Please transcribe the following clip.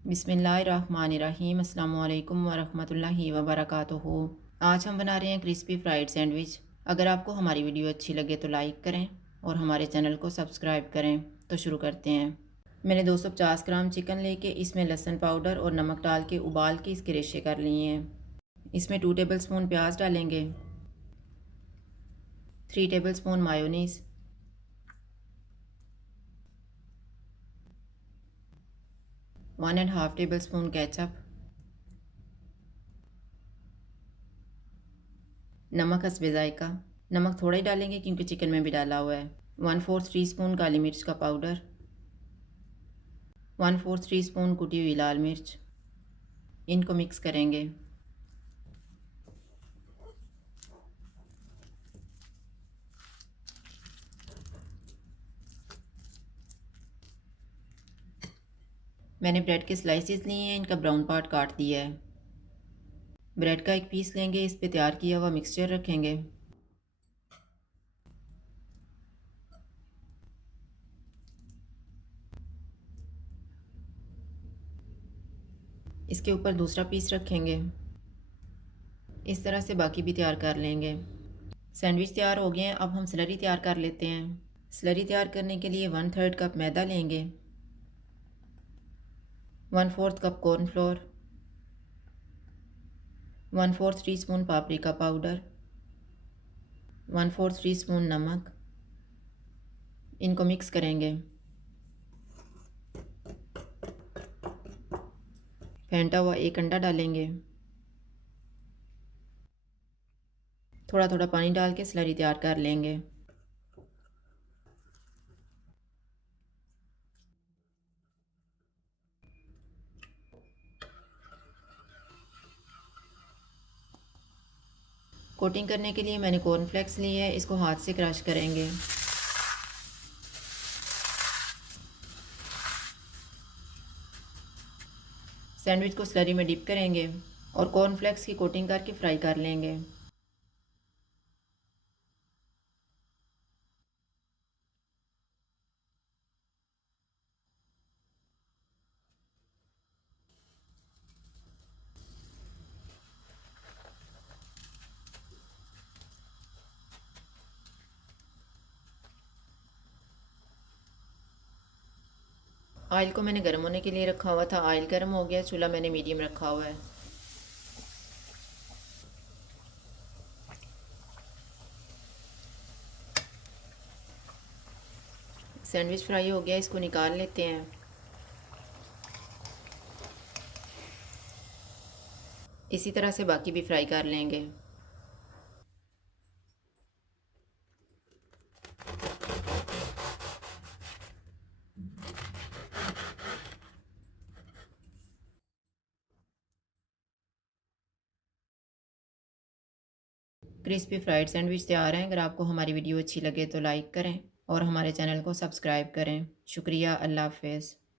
बिस्मिल्लाहिर्रहमानिर्रहीम। अस्सलामु अलैकुम वरहमतुल्लाहि वबरकातुहू। आज हम बना रहे हैं क्रिस्पी फ्राइड सैंडविच। अगर आपको हमारी वीडियो अच्छी लगे तो लाइक करें और हमारे चैनल को सब्सक्राइब करें। तो शुरू करते हैं। मैंने 250 ग्राम चिकन लेके इसमें लहसुन पाउडर और नमक डाल के उबाल के इसके रेशे कर लिए हैं। इसमें 2 टेबलस्पून प्याज डालेंगे, 3 टेबलस्पून मायोनीज़, 1.5 टेबलस्पून केचप, नमक हस्बे ज़ायका। नमक थोड़ा ही डालेंगे क्योंकि चिकन में भी डाला हुआ है। 1/4 टीस्पून काली मिर्च का पाउडर, 1/4 टीस्पून कुटी हुई लाल मिर्च। इनको मिक्स करेंगे। मैंने ब्रेड के स्लाइसेस लिए हैं, इनका ब्राउन पार्ट काट दिया है। ब्रेड का एक पीस लेंगे, इस पे तैयार किया हुआ मिक्सचर रखेंगे। इसके ऊपर दूसरा पीस रखेंगे। इस तरह से बाकी भी तैयार कर लेंगे। सैंडविच तैयार हो गए हैं। अब हम स्लरी तैयार कर लेते हैं। स्लरी तैयार करने के लिए 1/3 कप मैदा लेंगे, 1/4 cup cornflour, 1/4 teaspoon paprika powder, 1/4 teaspoon नमक। इनको मिक्स करेंगे। फेंटा हुआ एक अंडा डालेंगे। थोड़ा थोड़ा पानी डाल के स्लरी तैयार कर लेंगे। कोटिंग करने के लिए मैंने कॉर्नफ्लेक्स लिए है, इसको हाथ से क्रश करेंगे। सैंडविच को स्लरी में डिप करेंगे और कॉर्नफ्लेक्स की कोटिंग करके फ्राई कर लेंगे। ऑयल को मैंने गर्म होने के लिए रखा हुआ था। ऑयल गर्म हो गया, चूल्हा मैंने मीडियम रखा हुआ है। सैंडविच फ्राई हो गया, इसको निकाल लेते हैं। इसी तरह से बाकी भी फ्राई कर लेंगे। क्रिस्पी फ्राइड सैंडविच तैयार हैं। अगर आपको हमारी वीडियो अच्छी लगे तो लाइक करें और हमारे चैनल को सब्सक्राइब करें। शुक्रिया। अल्लाह हाफ़िज़।